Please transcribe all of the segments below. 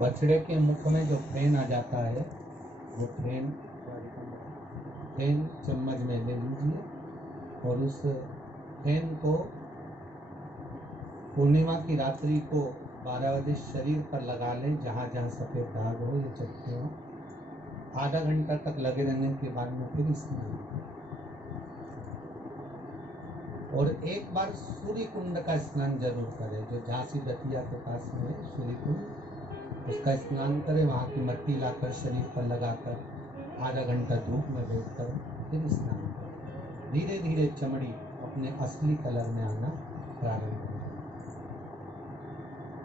बछड़े के मुख में जो फेन आ जाता है, वो फेन चम्मच में ले लीजिए और उस फेन को पूर्णिमा की रात्रि को 12 बजे शरीर पर लगा लें, जहाँ जहाँ सफ़ेद दाग हो या चट्टे हो। आधा घंटा तक लगे रहने के बाद में फिर स्नान। और एक बार सूर्य कुंड का स्नान जरूर करें, जो झांसी दतिया के पास में है सूर्य कुंड, उसका स्नान करें। वहाँ की मट्टी लाकर शरीर पर लगाकर आधा घंटा धूप में बैठकर फिर स्नान करें। धीरे धीरे चमड़ी अपने असली कलर में आना प्रारंभ हो,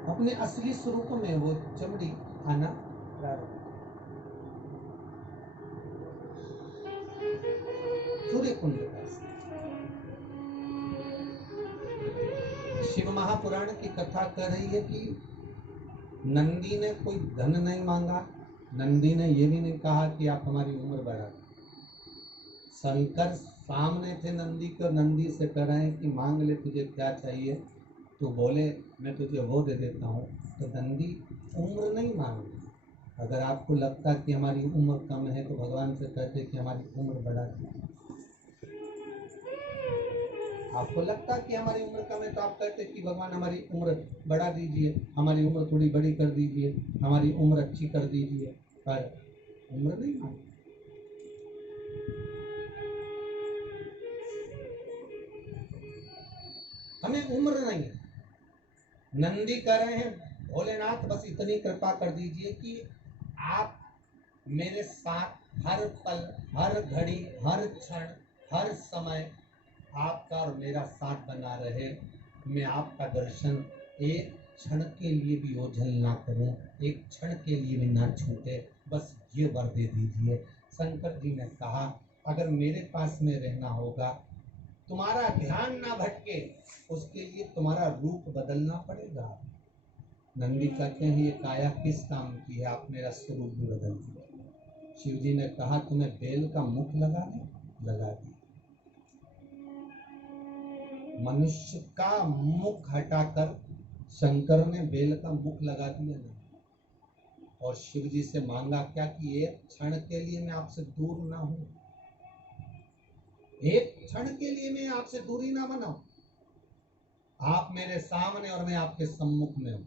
अपने असली स्वरूप में वो चमड़ी आना प्रारंभ। सूर्य कुंड का शिव महापुराण की कथा कह रही है कि नंदी ने कोई धन नहीं मांगा, नंदी ने ये भी नहीं कहा कि आप हमारी उम्र बढ़ा। शंकर सामने थे नंदी को, नंदी से कह रहे हैं कि मांग ले, तुझे क्या चाहिए। तो बोले मैं तुझे वो दे देता हूँ। तो नंदी उम्र नहीं मांगी। अगर आपको लगता कि हमारी उम्र कम है तो भगवान से कहते कि हमारी उम्र बढ़ा दीजिए। आपको लगता कि हमारी उम्र कम है तो आप कहते कि भगवान हमारी उम्र बढ़ा दीजिए, हमारी उम्र थोड़ी बड़ी कर दीजिए, हमारी उम्र अच्छी कर दीजिए। पर उम्र नहीं मांगी। हमें उम्र नहीं है। नंदी कह रहे हैं भोलेनाथ बस इतनी कृपा कर दीजिए कि आप मेरे साथ हर पल, हर घड़ी, हर क्षण, हर समय आपका और मेरा साथ बना रहे। मैं आपका दर्शन एक क्षण के लिए भी ओझल ना करूं, एक क्षण के लिए भी ना छूटे, बस ये वर दे दीजिए। शंकर जी ने कहा अगर मेरे पास में रहना होगा, तुम्हारा ध्यान ना भटके, उसके लिए तुम्हारा रूप बदलना पड़ेगा। नंदी कहते हैं ये काया किस काम की है, आप मेरा स्वरूप भी बदल दीजिए। शिव जी ने कहा तुम्हें बेल का मुख लगा दिया। मनुष्य का मुख हटाकर शंकर ने बेल का मुख लगा दिया ना। और शिव जी से मांगा क्या कि एक क्षण के लिए मैं आपसे दूर ना हूं, एक क्षण के लिए मैं आपसे दूरी ना बनाऊं, आप मेरे सामने और मैं आपके सम्मुख में हूं।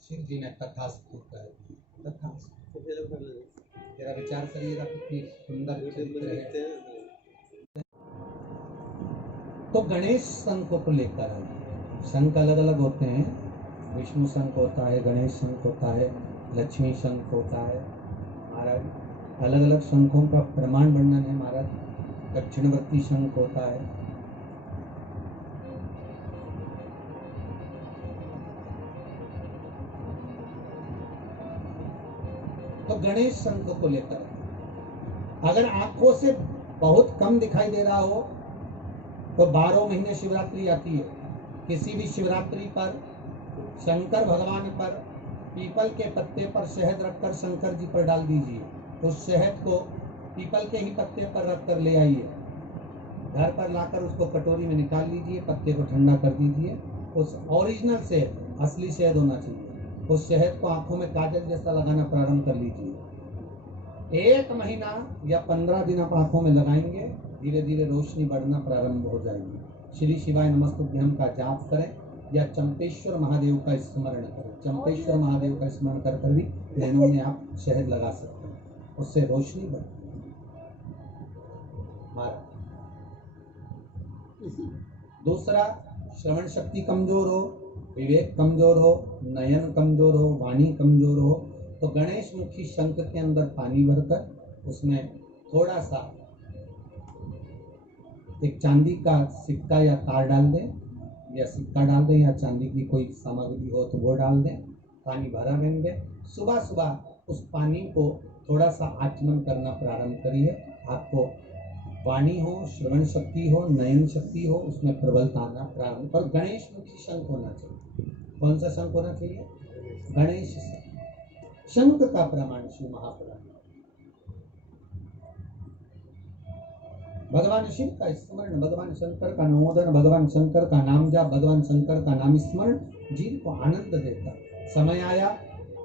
शिव जी ने तथास्तु कर दिया। तथास्तु। तेरा विचार करिएगा कितनी सुंदर चरित्र है। तो गणेश शंख को लेकर आए। शंख अलग अलग होते हैं, विष्णु शंख होता है, गणेश शंख होता है, लक्ष्मी शंख होता है। महाराज अलग अलग शंखों का प्रमाण वर्णन है महाराज। दक्षिणवर्ती शंख होता है, तो गणेश शंख को लेकर अगर आंखों से बहुत कम दिखाई दे रहा हो तो 12 महीने शिवरात्रि आती है। किसी भी शिवरात्रि पर शंकर भगवान पर पीपल के पत्ते पर शहद रखकर शंकर जी पर डाल दीजिए। उस शहद को पीपल के ही पत्ते पर रखकर ले आइए, घर पर लाकर उसको कटोरी में निकाल लीजिए, पत्ते को ठंडा कर दीजिए। उस ओरिजिनल शहद, असली शहद होना चाहिए, उस शहद को आंखों में काजल जैसा लगाना प्रारंभ कर लीजिए। 1 महीना या 15 दिन आप आंखों में लगाएंगे, धीरे धीरे रोशनी बढ़ना प्रारंभ हो जाएगी। श्री शिवाय नमस्तुभ्यम का जाप करें या चंपेश्वर महादेव का स्मरण करें। चंपेश्वर महादेव का स्मरण कर कर भी नैनों में आप शहद लगा सकते हैं, उससे रोशनी बढ़ती है। दूसरा, श्रवण शक्ति कमजोर हो, विवेक कमजोर हो, नयन कमजोर हो, वाणी कमजोर हो, तो गणेश मुखी शंख के अंदर पानी भरकर उसमें थोड़ा सा एक चांदी का सिक्का या तार डाल दें, या सिक्का डाल दें, या चांदी की कोई सामग्री हो तो वो डाल दें, पानी भरा रहेंगे। सुबह सुबह उस पानी को थोड़ा सा आचमन करना प्रारंभ करिए। आपको वाणी हो, श्रवण शक्ति हो, नयन शक्ति हो, उसमें प्रबलता आना प्रारंभ। पर गणेश मुखी शंख होना चाहिए। कौन सा शंख होना चाहिए? गणेश शंख का प्रमाण शिव महापुराण। भगवान शिव का स्मरण, भगवान शंकर का नमोदन, भगवान शंकर का नाम जाप, भगवान शंकर का नाम स्मरण जीव को आनंद देता। समय आया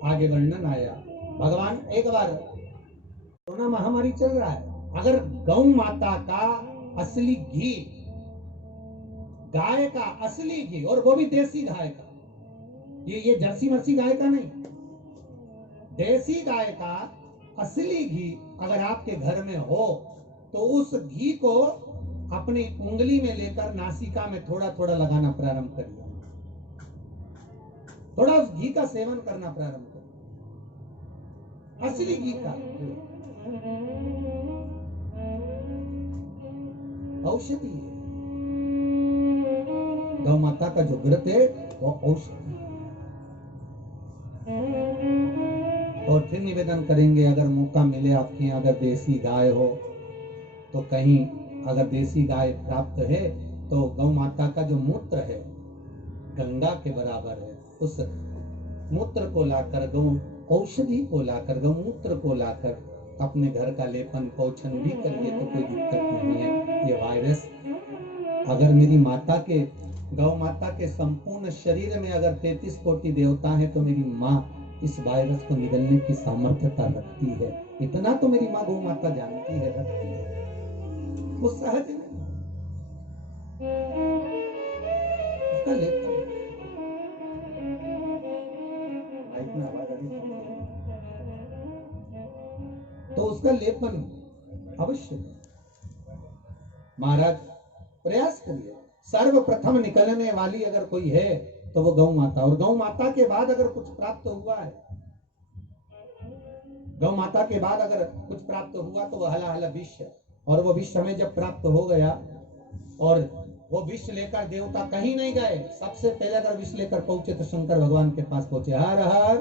आगे वर्णन आया। भगवान एक बार कोरोना महामारी चल रहा है, अगर गौ माता का असली घी, गाय का असली घी, और वो भी देसी गाय का, ये जर्सी मर्सी गाय का नहीं, देसी गाय का असली घी अगर आपके घर में हो तो उस घी को अपनी उंगली में लेकर नासिका में थोड़ा थोड़ा लगाना प्रारंभ करिए, थोड़ा उस घी का सेवन करना प्रारंभ करिए, असली घी का। औषधि है, गौ माता का जो व्रत है वो औषधि। और फिर निवेदन करेंगे, अगर मौका मिले आपके यहाँ अगर देसी गाय हो तो कहीं अगर देसी गाय प्राप्त है तो गौ माता का जो मूत्र है गंगा के बराबर है, उस मूत्र को लाकर, गौ औषधि को लाकर, गौमूत्र को लाकर अपने घर का लेपन पोषण भी करिए तो कोई दिक्कत नहीं है। ये वायरस अगर मेरी माता के, गौ माता के संपूर्ण शरीर में अगर 33 कोटि देवता है तो मेरी माँ इस वायरस को निगलने की सामर्थ्यता रखती है। इतना तो मेरी माँ गौ माता जानती है, रखती है, वो सहज नहीं। उसका लेपन तो उसका लेपन अवश्य। महाराज प्रयास करिए, सर्वप्रथम निकलने वाली अगर कोई है तो वो गौ माता, और गौ माता के बाद अगर कुछ प्राप्त हुआ है, गौ माता के बाद अगर कुछ प्राप्त हुआ तो वह हला हला विष, और वो विष हमें जब प्राप्त हो गया और वो विष लेकर देवता कहीं नहीं गए, सबसे पहले अगर विष लेकर पहुंचे तो शंकर भगवान के पास पहुंचे। हर हर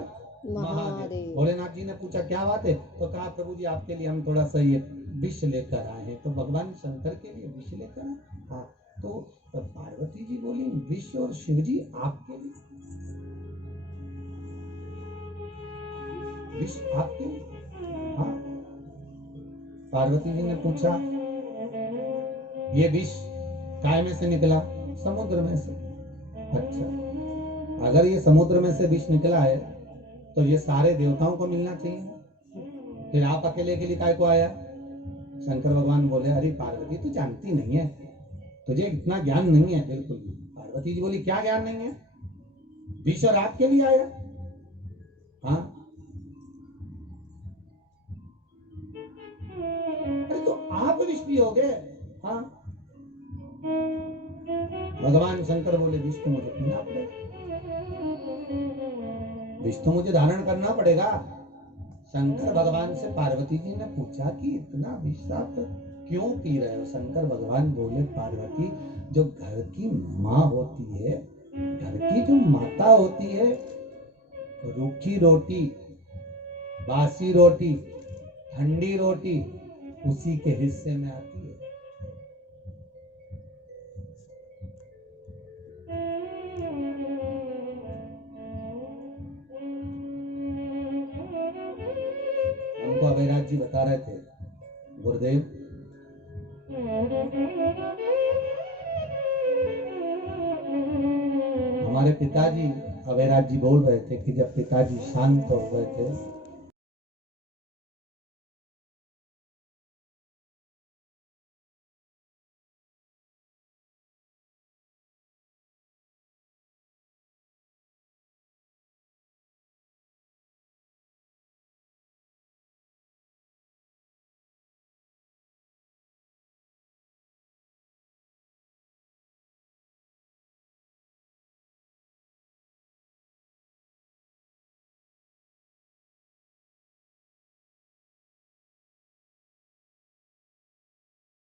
महादेव। भोलेनाथ जी ने पूछा क्या बात है, तो कहा प्रभु जी आपके लिए हम थोड़ा सा ये विष लेकर आए हैं। तो भगवान शंकर के लिए विष लेकर आए। हाँ, तो पार्वती जी बोली विष और शिव जी आपके लिए, विष आपके लिए? हाँ। पार्वती जी ने पूछा ये विष काय में से निकला? समुद्र में से। अच्छा, अगर ये समुद्र में से विष निकला है तो ये सारे देवताओं को मिलना चाहिए, फिर आप अकेले के लिए काय को आया? शंकर भगवान बोले अरे पार्वती तू जानती नहीं है, तुझे इतना ज्ञान नहीं है बिल्कुल भी। पार्वती जी बोली क्या ज्ञान नहीं है? विष और आपके लिए आया। हाँ, अरे तो आप विष पियोगे? हाँ। भगवान शंकर बोले विष तो मुझे पीना पड़ेगा, विष तो मुझे धारण करना पड़ेगा। शंकर भगवान से पार्वती जी ने पूछा कि इतना विष आप क्यों पी रहे हो? शंकर भगवान बोले पार्वती, जो घर की माँ होती है, घर की जो माता होती है, रूखी रोटी, बासी रोटी, ठंडी रोटी उसी के हिस्से में आती है। हमको अभयराज जी बता रहे थे, गुरुदेव हमारे पिताजी, अभयराज जी बोल रहे थे कि जब पिताजी शांत हो गए थे